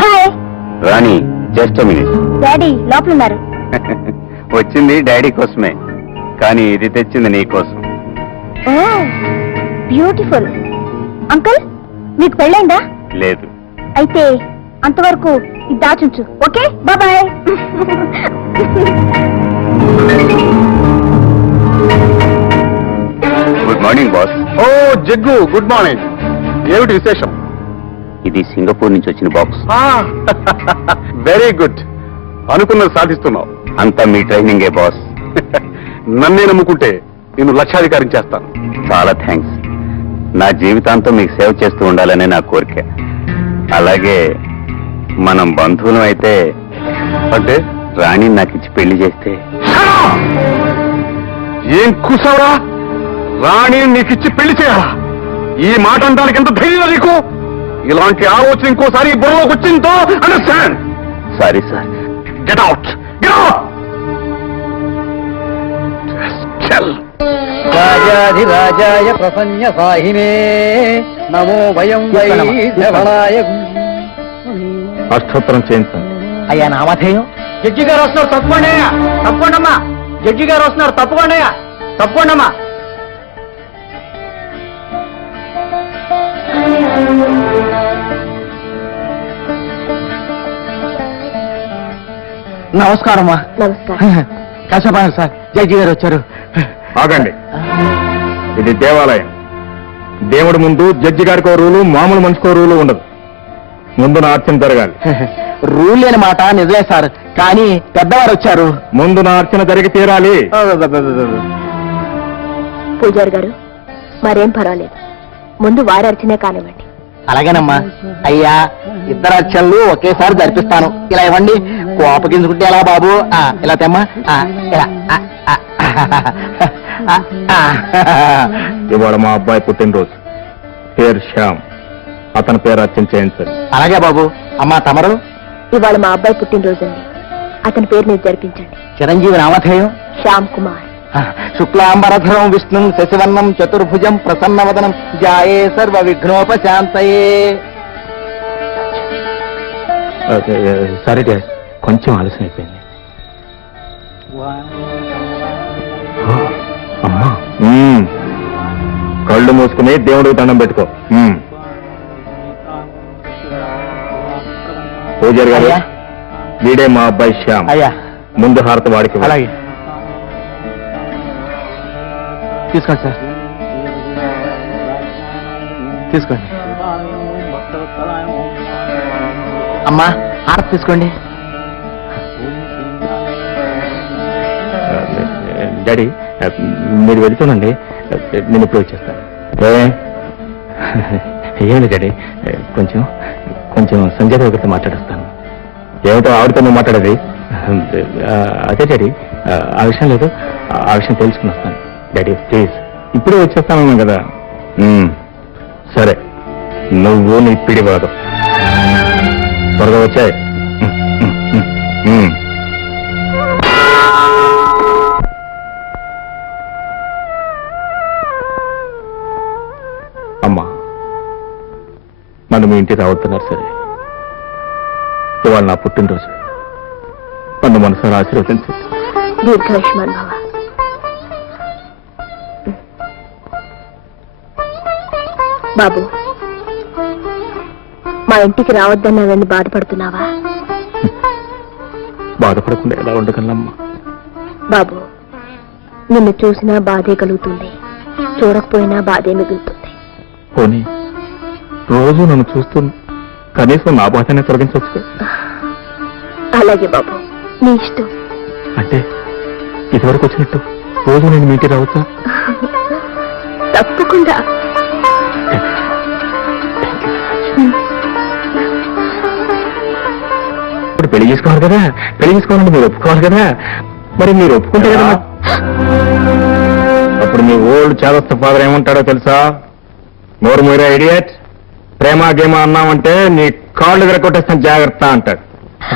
Hi రాణి, just minute. Daddy లోపల ఉన్నారు. వచ్చింది డాడీ కోసమే, కానీ ఇది తెచ్చింది నీ కోసం. ఓ బ్యూటిఫుల్. అంకుల్ మీకు పెళ్ళైందా? లేదు. అయితే అంతవరకు ఇది దాచుంచు. Okay bye. Good morning boss. ఓ జగ్గు, గుడ్ మార్నింగ్. ఏమిటి విశేషం? ఇది సింగపూర్ నుంచి వచ్చిన బాక్స్. Very good. అనుకున్నది సాధిస్తున్నావు. అంతా మీ ట్రైనింగే బాస్. నన్నే నమ్ముకుంటే నేను లక్షాధికారం చేస్తాను. చాలా థ్యాంక్స్. నా జీవితాంతం మీకు సేవ చేస్తూ ఉండాలనే నా కోరిక. అలాగే మనం బంధువులం అయితే అంటే రాణి నాకు ఇచ్చి పెళ్లి చేస్తే. ఏం కూసావరా? రాణి నీకిచ్చి పెళ్లి చేయాలా? ఈ మాట అనడానికి ఎంత ధైర్యం నీకు? ఇలాంటి ఆలోచన ఇంకోసారి ఈ బుర్రలోకి వచ్చిందో understand. Sorry sir. Get out, get out. రాజాధిరాజాయ ప్రసన్న సాహినే నమో వయం వైద్యవళాయ. అష్టోత్తరం చేయించండి. అయ్యా నామధేయం. జడ్జి గారు వస్తున్నారు, తప్పకుండా తప్పకుండా. జడ్జి గారు వస్తున్నారు, తప్పకుండా తప్పకుండా. నమస్కారమ్మా. నమస్కారం. కాసేపాయలు సార్, జడ్జి గారు వచ్చారు. ఆగండి, ఇది దేవాలయం. దేవుడి ముందు జడ్జి గారికో రూలు, మామూలు మనిషికో రూలు ఉండదు. ముందు నా అర్చన జరగాలి. రూల్ లేని మాట నిజమే సార్, కానీ పెద్దవారు వచ్చారు. ముందు నా అర్చన జరిగి తీరాలి. పూజారి గారు మరేం పర్వాలేదు, ముందు వారి అర్చనే కానివ్వండి. అలాగేనమ్మా. అయ్యా, ఇద్దరు అర్చనలు ఒకేసారి జరిపిస్తాను. ఇలా ఇవ్వండి. కోపగించుకుంటే ఎలా బాబు? ఇలా తెమ్మా. ఇలా. ఇవాళ మా అబ్బాయి పుట్టినరోజు. పేరు శ్యామ్. అతని పేరు అర్చన చేయించండి. అలాగే బాబు. అమ్మా తమరు? ఇవాళ మా అబ్బాయి పుట్టినరోజండి, అతని పేరు మీరు జరిపించండి. చిరంజీవి నామధేయం? శ్యామ్ కుమార్. శుక్లాంబరధరం విష్ణుం శశివర్ణం చతుర్భుజం ప్రసన్నవదనం జాయే సర్వ విఘ్నోపశాంతయే. సరే డాడ్, కొంచెం ఆలస్యం అయిపోయింది. అమ్మా, కళ్ళు మూసుకుని దేవుడికి దండం పెట్టుకో. పూజారి గారు, అయ్యా. వీడే మా అబ్బాయి శ్యామ్. అయ్యా. ముందు హారతి వాడికి. అలాగే తీసుకోండి సార్, తీసుకోండి. అమ్మా హారతి తీసుకోండి. డాడీ, మీరు వెళ్తుండండి, నేను ఇప్పుడు వచ్చేస్తాను. ఏమిటి డాడీ, కొంచెం కొంచెం సంజయ్ దగ్గరతో మాట్లాడేస్తాను. ఏమిటో ఆవిడతో నువ్వు మాట్లాడేది? అదే డాడీ, ఆ విషయం లేదు, ఆ విషయం తెలుసుకుని వస్తాను. డాడీ ప్లీజ్, ఇప్పుడే వచ్చేస్తాను కదా. సరే, నువ్వు నీ పిడివాదు త్వరగా వచ్చాయి. అమ్మా, నన్ను మీ ఇంటికి రావద్దన్నారు. సరే, ఇవాళ నా పుట్టినరోజు. నన్ను మనసారా ఆశీర్వదించండి. దీర్ఘాయుష్మాన్ భవ. బాబు, మా ఇంటికి రావద్దన్నానని బాధపడుతున్నావా? బాధపడకుండా ఎలా ఉండగలమ్మా? బాబు, నిన్ను చూసినా బాధే కలుగుతుంది, చూడకపోయినా బాధే మిగులుతుంది. పోనీ రోజు నన్ను చూస్తూ కనీసం నా బాధనే తొలగించవచ్చు. అలాగే బాబు, నీ ఇష్టం. అంటే ఇదివరకు వచ్చినట్టు రోజు నేను మీ ఇంటికి రావచ్చా? తప్పకుండా. ఇప్పుడు పెళ్లి చేసుకోవాలి కదా, పెళ్లి చేసుకోవాలంటే మీరు ఒప్పుకోవాలి కదా. మరి మీరు ఒప్పుకుంటే కదా అప్పుడు మీ ఓల్డ్ చాదస్త ఫాదర్ ఏమంటాడో తెలుసా? నోరు మీరా ఇడియట్, ప్రేమ గేమ అన్నామంటే నీ కాళ్ళు విరగొట్టేస్తాను జాగ్రత్త అంటాడు.